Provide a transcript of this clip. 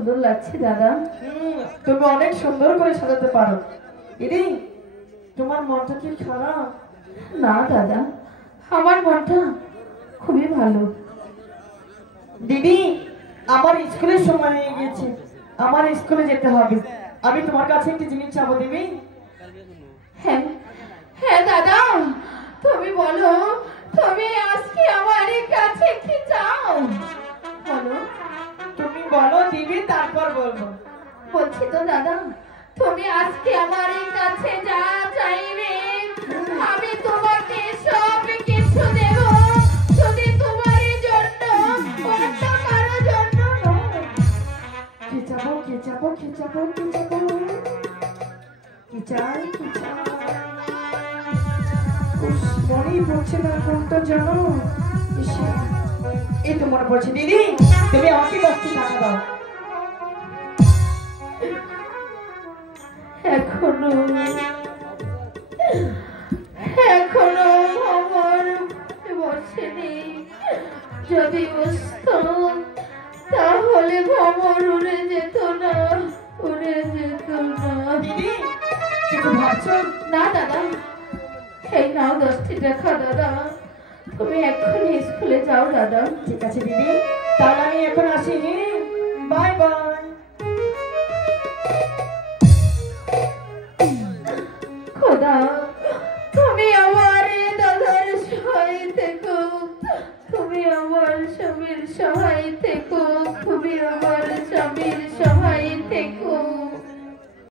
সুন্দর লাগছে দাদা। তুমি অনেক সুন্দর করে সাজাতে পারো। দিদি, তোমার মনটা কি খারাপ? না দাদা, আমার মনটা খুবই ভালো। দিদি, আমার স্কুলের সময় হয়ে গেছে, আমার স্কুলে যেতে হবে। আমি তোমার কাছে একটি জিনিস চাবো, দিবি? হ্যাঁ হ্যাঁ দাদা, তুমি বলো, তুমি আজকে আমার কাছে কি চাও? বলো। তুমি বলো দিবি, তারপর বলবো। বলছি তো দাদা, তুমি আজকে আমার কাছে যা চাইবে আমি তোমাকে সব কিছু দেব, শুধু তোমার জন্য, অন্য কারোর জন্য নয়। কি চাবো, কি চাবো, কি চাবো, কি চাবো, কি চাই, কি চাই? মনেই পড়ছে না কোনটা জানো। এই তো মনে পড়ছে। দিদি, তুমি আমাকে 10টি টাকা দাও। এখনো এখনো আমার বসেনি, যদি বসতো তাহলে ভ্রমণ উড়ে যেত না, উড়ে যেত না। দিদি, কিছু ভাবছো? না দাদা, এই নাও 10টি টাকা দাদা, তুমি এক্ষুনি স্কুলে যাও দাদা। ঠিক আছে দিদি, তাহলে আমি এখন আসি। Bye bye. খোদা, তুমি আমার দাদার সহায় থেকো, তুমি আমার স্বামীর সহায় থেকো।